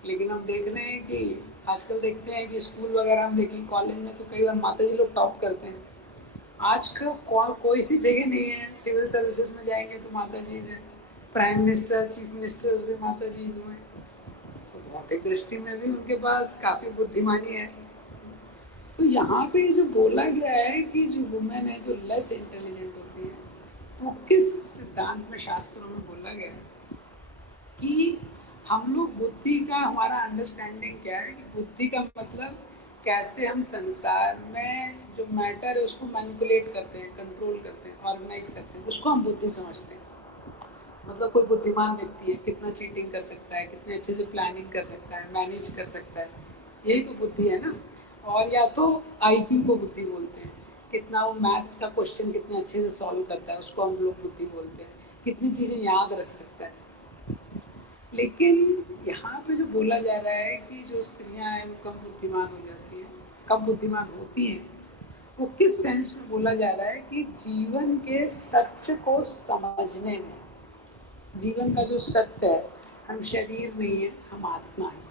लेकिन हम देख रहे हैं कि आजकल देखते हैं कि स्कूल वगैरह हम देखें, कॉलेज में तो कई बार माता जी लोग टॉप करते हैं। आज का कोई सी जगह नहीं है, सिविल सर्विसेज में जाएंगे तो माता जी हैं, प्राइम मिनिस्टर चीफ मिनिस्टर्स भी माता जी जो हैं। तो भौतिक दृष्टि में भी उनके पास काफ़ी बुद्धिमानी है। तो यहाँ पे जो बोला गया है कि जो वुमेन है जो लेस इंटेलिजेंट होती है, वो किस सिद्धांत में शास्त्रों में बोला गया है कि हम लोग बुद्धि का, हमारा अंडरस्टैंडिंग क्या है कि बुद्धि का मतलब कैसे हम संसार में जो मैटर है उसको मैनिपुलेट करते हैं, कंट्रोल करते हैं, ऑर्गेनाइज करते हैं, उसको हम बुद्धि समझते हैं। मतलब कोई बुद्धिमान व्यक्ति है, कितना चीटिंग कर सकता है, कितने अच्छे से प्लानिंग कर सकता है, मैनेज कर सकता है, यही तो बुद्धि है ना। और या तो आईक्यू को बुद्धि बोलते हैं, कितना वो मैथ्स का क्वेश्चन कितने अच्छे से सॉल्व करता है, उसको हम लोग बुद्धि बोलते हैं, कितनी चीज़ें याद रख सकता है। लेकिन यहाँ पे जो बोला जा रहा है कि जो स्त्रियाँ हैं वो कम बुद्धिमान हो जाती हैं, कम बुद्धिमान होती हैं, वो किस सेंस में बोला जा रहा है कि जीवन के सत्य को समझने में, जीवन का जो सत्य है, हम शरीर नहीं है, हम आत्मा है,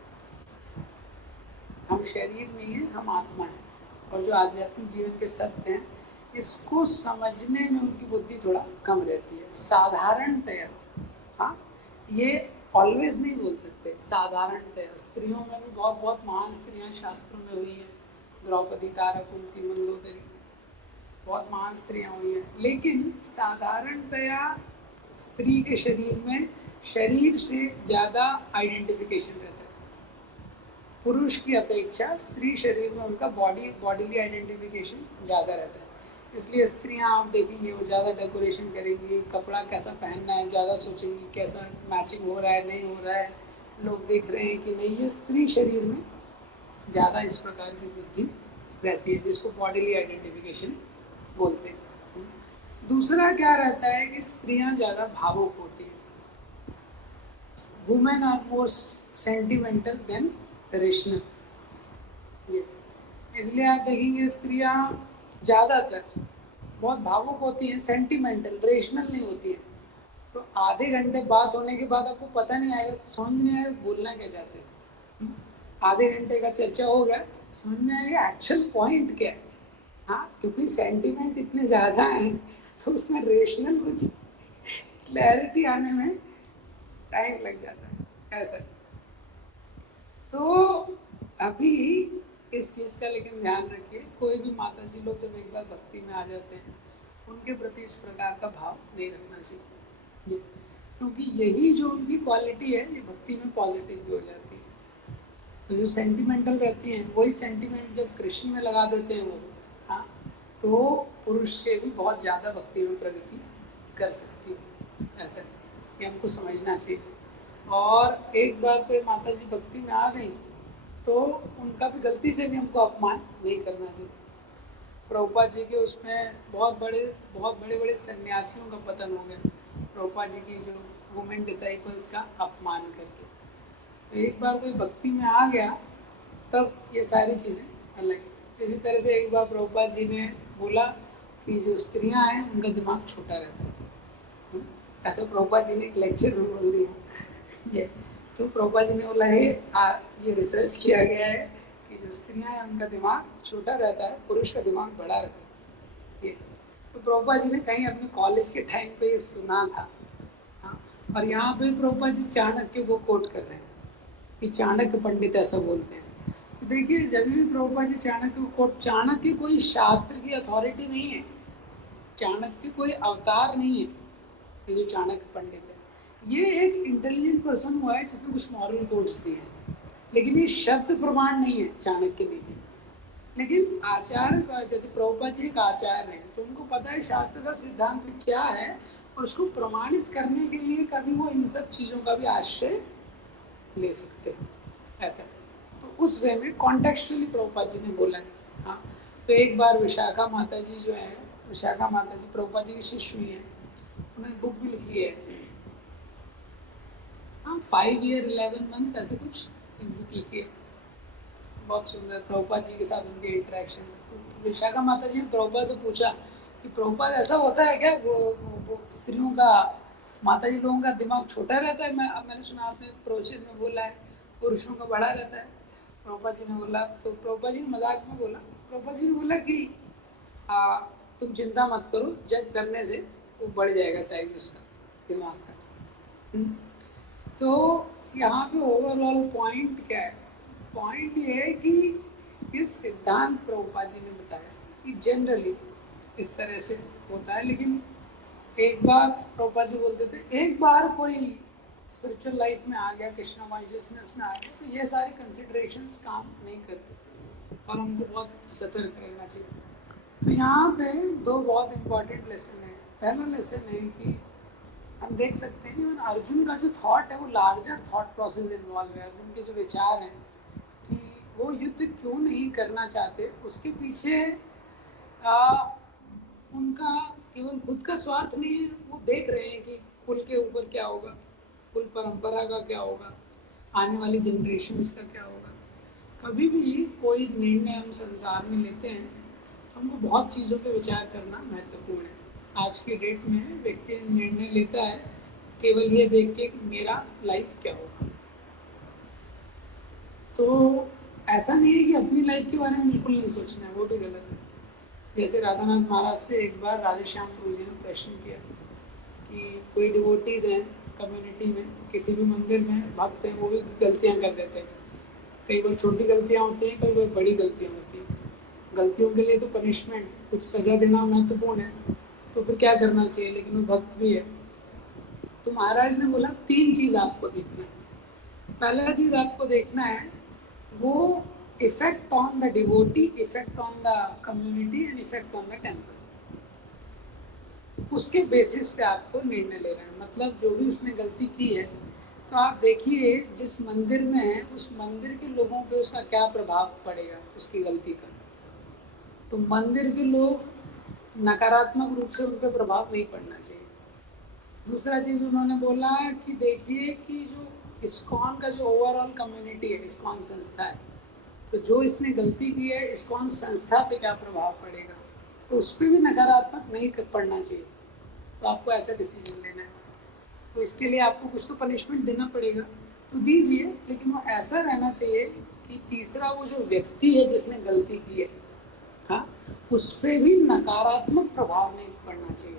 हम शरीर नहीं है, हम आत्मा है, और जो आध्यात्मिक जीवन के सत्य हैं, इसको समझने में उनकी बुद्धि थोड़ा कम रहती है साधारणतया। हाँ, ये ऑलवेज नहीं बोल सकते, साधारणतया। स्त्रियों में भी बहुत बहुत महान स्त्रियाँ शास्त्रों में हुई हैं, द्रौपदी, तारा, कुंती, मंदोदरी, बहुत महान स्त्रियाँ हुई हैं। लेकिन साधारणतया स्त्री के शरीर में शरीर से ज़्यादा आइडेंटिफिकेशन रहता है, पुरुष की अपेक्षा स्त्री शरीर में उनका बॉडीली आइडेंटिफिकेशन ज़्यादा रहता है। इसलिए स्त्रियां आप देखेंगे वो ज़्यादा डेकोरेशन करेंगी, कपड़ा कैसा पहनना है ज़्यादा सोचेंगी, कैसा मैचिंग हो रहा है नहीं हो रहा है, लोग देख रहे हैं कि नहीं, ये स्त्री शरीर में ज़्यादा इस प्रकार की बुद्धि रहती है, जिसको बॉडीली आइडेंटिफिकेशन बोलते हैं। दूसरा क्या रहता है कि स्त्रियां ज़्यादा भावुक होती हैं, women are more sentimental than rational. ये इसलिए आप देखेंगे स्त्रियां ज़्यादातर बहुत भावुक होती हैं, सेंटिमेंटल, रेशनल नहीं होती हैं। तो आधे घंटे बात होने के बाद आपको पता नहीं आएगा, समझ नहीं आएगा बोलना क्या चाहते हैं। आधे घंटे का चर्चा हो गया, समझ में आएगा एक्चुअल पॉइंट क्या है। हाँ, क्योंकि सेंटिमेंट इतने ज़्यादा हैं तो उसमें रेशनल कुछ क्लैरिटी आने में टाइम लग जाता है, ऐसा। तो अभी इस चीज़ का लेकिन ध्यान रखिए, कोई भी माता जी लोग जब एक बार भक्ति में आ जाते हैं, उनके प्रति इस प्रकार का भाव नहीं रखना चाहिए, क्योंकि यही जो उनकी क्वालिटी है ये भक्ति में पॉजिटिव भी हो जाती है। तो जो सेंटिमेंटल रहती हैं वही सेंटिमेंट जब कृष्ण में लगा देते हैं वो, हाँ, तो पुरुष से भी बहुत ज़्यादा भक्ति में प्रगति कर सकती है, ऐसा ये हमको समझना चाहिए। और एक बार कोई माता जी भक्ति में आ गई तो उनका भी गलती से भी हमको अपमान नहीं करना चाहिए। प्रभुपाद जी के उसमें बहुत बड़े बड़े सन्यासियों का पतन हो गया, प्रभुपाद जी की जो वुमेन डिसाइपल्स का अपमान करके। तो एक बार कोई भक्ति में आ गया तब ये सारी चीज़ें अलग है। इसी तरह से एक बार प्रभुपाद जी ने बोला कि जो स्त्रियां हैं उनका दिमाग छोटा रहता है, ऐसा प्रभुपाद जी ने एक लेक्चर में बोल दिया ये। तो प्रभुपाद जी ने बोला है ये रिसर्च किया गया है कि जो स्त्रियां हैं उनका दिमाग छोटा रहता है, पुरुष का दिमाग बड़ा रहता है, ये। तो प्रभुपाद जी ने कहीं अपने कॉलेज के टाइम पे ये सुना था, हाँ। और यहाँ पे प्रभुपाद जी चाणक्य को कोट कर रहे हैं कि चाणक्य पंडित ऐसा बोलते हैं। तो देखिए, जब भी प्रभुपाद जी चाणक्य को कोट, चाणक्य कोई शास्त्र की अथॉरिटी नहीं है, चाणक्य कोई अवतार नहीं है, ये जो चाणक्य पंडित है ये एक इंटेलिजेंट पर्सन हुआ है जिसने कुछ मॉरल कोड्स दिए हैं, लेकिन ये शब्द प्रमाण नहीं है चाणक्य नीति। लेकिन आचार्य का, जैसे प्रभुपाद जी एक आचार्य हैं तो उनको पता है शास्त्र का सिद्धांत क्या है, और उसको प्रमाणित करने के लिए कभी वो इन सब चीज़ों का भी आश्रय ले सकते हैं, ऐसा। तो उस वे में कॉन्टेक्चुअली प्रभुपाद जी ने बोला है, हाँ। तो एक बार विशाखा माता जी जो है, विशाखा माता जी प्रभुपाद जी की शिष्य हुई हैं, उन्होंने बुक भी लिखी है हाँ 5 ईयर 11 मंथ्स ऐसे कुछ एक बुक लिखी है, बहुत सुंदर। प्रभुपाद जी के साथ उनके इंटरेक्शन। विशाखा माता जी ने प्रभुपाद से पूछा कि प्रभुपाद ऐसा होता है क्या, वो स्त्रियों का, माता जी लोगों का दिमाग छोटा रहता है? मैंने सुना आपने प्रोचित में बोला है पुरुषों का बड़ा रहता है। प्रभुपाद जी ने बोला, तो प्रभुपाद जी ने मजाक में बोला, प्रभुपाद जी ने बोला कि तुम चिंता मत करो, जब करने से वो बढ़ जाएगा साइज उसका, दिमाग का। तो यहाँ पे ओवरऑल पॉइंट क्या है? पॉइंट ये है कि ये सिद्धांत प्रभुपाद जी ने बताया कि जनरली इस तरह से होता है। लेकिन एक बार प्रभुपाद जी बोलते थे, एक बार कोई स्पिरिचुअल लाइफ में आ गया, कृष्णा कॉन्शियसनेस में आ गया, तो ये सारे कंसिडरेशंस काम नहीं करते और हमको बहुत सतर्क रहना चाहिए। तो यहाँ पे दो बहुत इम्पोर्टेंट लेसन है। पहला लेसन है कि हम देख सकते हैं कि अर्जुन का जो थॉट है वो लार्जर थॉट प्रोसेस इन्वॉल्व है। अर्जुन के जो विचार हैं कि वो युद्ध क्यों नहीं करना चाहते, उसके पीछे उनका केवल खुद का स्वार्थ नहीं है, वो देख रहे हैं कि कुल के ऊपर क्या होगा, कुल परंपरा का क्या होगा, आने वाली जनरेशन्स का क्या होगा। कभी भी कोई निर्णय हम संसार में लेते हैं तो हमको बहुत चीज़ों पे विचार करना महत्वपूर्ण है। आज की डेट में व्यक्ति निर्णय लेता है केवल ये देख के कि मेरा लाइफ क्या होगा। तो ऐसा नहीं है कि अपनी लाइफ के बारे में बिल्कुल नहीं सोचना है, वो भी गलत है। जैसे राधानाथ महाराज से एक बार राधेश्याम प्रभु जी ने प्रश्न किया कि कोई डिवोटीज हैं कम्युनिटी में, किसी भी मंदिर में भक्त हैं, वो भी गलतियाँ कर देते हैं। कई बार छोटी गलतियाँ होती हैं, कई बार बड़ी गलतियाँ होती हैं। गलतियों के लिए तो पनिशमेंट, कुछ सजा देना महत्वपूर्ण है, तो फिर क्या करना चाहिए, लेकिन वो भक्त भी है। तो महाराज ने बोला 3 चीज़ आपको देखना है। पहला चीज़ आपको देखना है वो effect on the devotee, effect on the community and effect on the temple. उसके बेसिस पे आपको निर्णय लेना है। मतलब जो भी उसने गलती की है, तो आप देखिए जिस मंदिर में है उस मंदिर के लोगों पे उसका क्या प्रभाव पड़ेगा उसकी गलती का। तो मंदिर के लोग नकारात्मक रूप से उन पर प्रभाव नहीं पड़ना चाहिए। दूसरा चीज़ उन्होंने बोला कि देखिए कि जो इस्कॉन का जो ओवरऑल कम्युनिटी है, इस्कॉन संस्था है, तो जो इसने गलती की है इस्कॉन संस्था पे क्या प्रभाव पड़ेगा, तो उस पर भी नकारात्मक नहीं पड़ना चाहिए। तो आपको ऐसा डिसीजन लेना है। तो इसके लिए आपको कुछ तो पनिशमेंट देना पड़ेगा, तो दीजिए, लेकिन वो ऐसा रहना चाहिए कि तीसरा वो जो व्यक्ति है जिसने गलती की है, हाँ, उस पर भी नकारात्मक प्रभाव नहीं पड़ना चाहिए।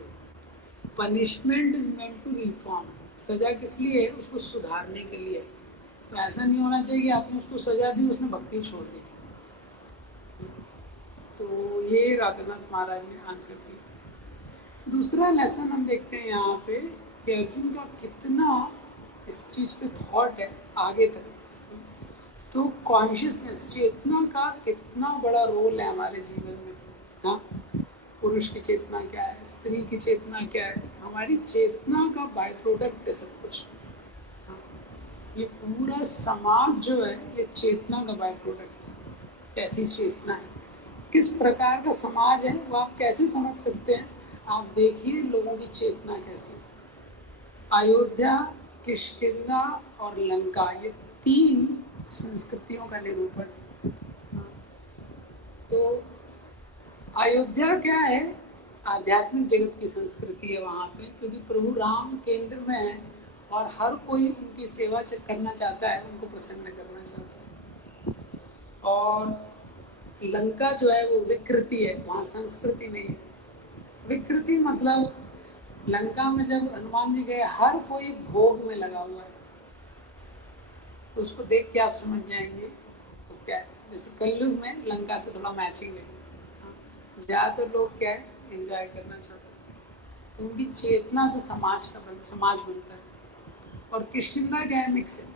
Punishment is meant to reform, सजा किस लिए है? उसको सुधारने के लिए। तो ऐसा नहीं होना चाहिए कि आपने उसको सजा दी, उसने भक्ति छोड़ दी। तो ये राधानाथ महाराज ने आंसर दिया। दूसरा लेसन हम देखते हैं यहाँ पे कि अर्जुन का कितना इस चीज़ पे थॉट है आगे तक। तो कॉन्शियसनेस, चेतना का कितना बड़ा रोल है हमारे जीवन में। हाँ, पुरुष की चेतना क्या है, स्त्री की चेतना क्या है, हमारी चेतना का बाय प्रोडक्ट है सब कुछ। हाँ, ये पूरा समाज जो है ये चेतना का बाय प्रोडक्ट है। कैसी चेतना है, किस प्रकार का समाज है, वो आप कैसे समझ सकते हैं? आप देखिए लोगों की चेतना कैसी। अयोध्या, किष्किंधा और लंका, ये 3 संस्कृतियों का निरूपण। तो अयोध्या क्या है? आध्यात्मिक जगत की संस्कृति है वहाँ पे, क्योंकि प्रभु राम केंद्र में है और हर कोई उनकी सेवा करना चाहता है, उनको प्रसन्न करना चाहता है। और लंका जो है वो विकृति है, वहाँ संस्कृति नहीं है। विकृति मतलब लंका में जब हनुमान जी गए, हर कोई भोग में लगा हुआ है, तो उसको देख के आप समझ जाएंगे तो क्या है। जैसे कलयुग में लंका से थोड़ा मैचिंग है, ज़्यादातर लोग क्या है, एंजॉय करना चाहते हैं, तो उनकी चेतना से समाज बनता है। और किष्किंधा क्या है? मिक्स है।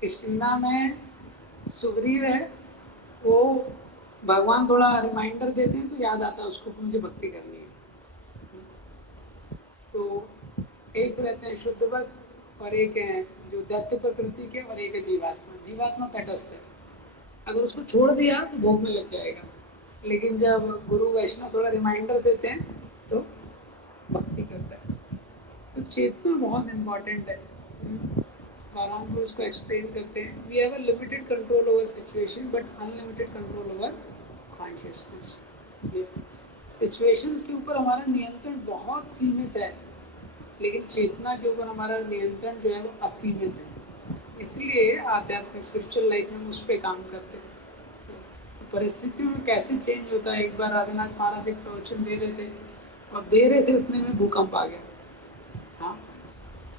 किष्किंधा में सुग्रीव है, वो भगवान थोड़ा रिमाइंडर देते हैं तो याद आता है उसको मुझे भक्ति करनी है। तो एक रहते हैं शुद्ध भक्त और एक है जो दैत्य प्रकृति के, और एक है जीवात्मा। जीवात्मा तटस्थ है, अगर उसको छोड़ दिया तो भोग में लग जाएगा, लेकिन जब गुरु वैष्णव थोड़ा रिमाइंडर देते हैं तो भक्ति करता है। तो तो चेतना बहुत इम्पॉर्टेंट है। आराम को उसको एक्सप्लेन करते हैं, we have a limited control over situation but unlimited control over consciousness. Situations के ऊपर हमारा नियंत्रण बहुत सीमित है, लेकिन चेतना के ऊपर हमारा नियंत्रण जो है वो असीमित है। इसलिए आध्यात्मिक स्पिरिचुअल लाइफ में उस पर काम करते हैं। तो परिस्थितियों में कैसे चेंज होता है। एक बार राधानाथ महाराज एक प्रवचन दे रहे थे और दे रहे थे उतने में भूकंप आ गया। हाँ,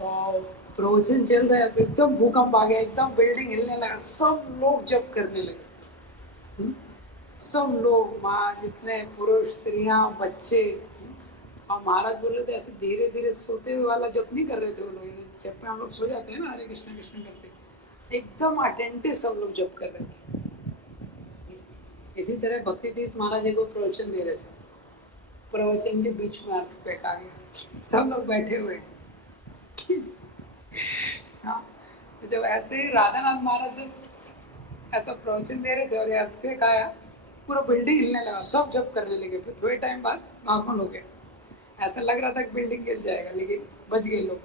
और प्रवचन चल रहा है, एकदम भूकंप आ गया, एकदम बिल्डिंग हिलने लगा, सब लोग जप करने लगे। सब लोग, माँ जितने पुरुष, स्त्रियां, बच्चे। और महाराज बोल रहे थे ऐसे धीरे धीरे सोते हुए वाला जप नहीं कर रहे थे वो लोग। जब पे हम लोग सो जाते हैं ना, हरे कृष्ण कृष्ण करते, एकदम अटेंटिव सब लोग जप कर रहे थे। इसी तरह भक्ति तीर्थ महाराज एक प्रवचन दे रहे थे, प्रवचन के बीच में अर्थक्वेक आ गया, सब लोग बैठे हुए। हाँ, तो जब ऐसे राधानाथ महाराज जब ऐसा प्रवचन दे रहे थे और ये अर्थक्वेक आया, पूरा बिल्डिंग हिलने लगा, सब जप करने लगे। फिर थोड़े टाइम बाद नॉर्मल हो गए। ऐसा लग रहा था कि बिल्डिंग गिर जाएगा, लेकिन बच गए लोग।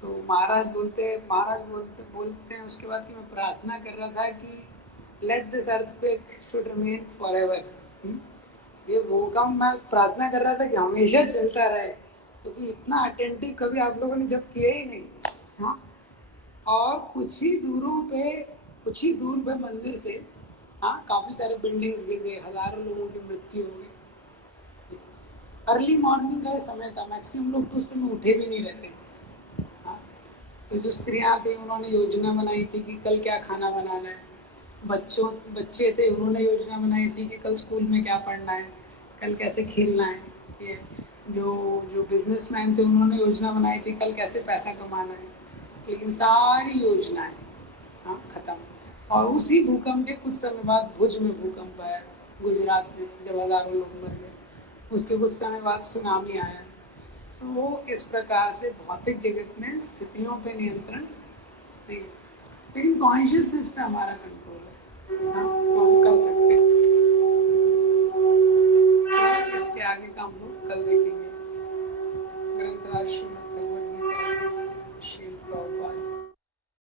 तो महाराज बोलते हैं उसके बाद कि मैं प्रार्थना कर रहा था कि let this earthquake should remain forever. ये भूकंप मैं प्रार्थना कर रहा था कि हमेशा चलता रहे, क्योंकि इतना अटेंटिव कभी आप लोगों ने जब किया ही नहीं। हाँ, और कुछ ही दूर पे मंदिर से काफ़ी सारे बिल्डिंग्स गिर गए, हज़ारों लोगों की मृत्यु हो गई। अर्ली मॉर्निंग का समय था, मैक्सिमम लोग तो उस समय उठे भी नहीं रहते। तो जो स्त्रियां थी उन्होंने योजना बनाई थी कि कल क्या खाना बनाना है। बच्चे थे, उन्होंने योजना बनाई थी कि कल स्कूल में क्या पढ़ना है, कल कैसे खेलना है। ये जो बिजनेसमैन थे उन्होंने योजना बनाई थी कल कैसे पैसा कमाना है। लेकिन सारी योजनाएं खत्म। और उसी भूकंप के कुछ समय बाद भुज में भूकंप आया, गुजरात में, जब हज़ारों लोग मर गए। उसके कुछ समय बाद सुनामी आया। तो वो इस प्रकार से भौतिक जगत में स्थितियों पे नियंत्रण नहीं, लेकिन कॉन्शियसनेस पे हमारा कंट्रोल है। हम कर सकते हैं। तो इसके आगे का हम लोग कल देखेंगे। ग्रंथराज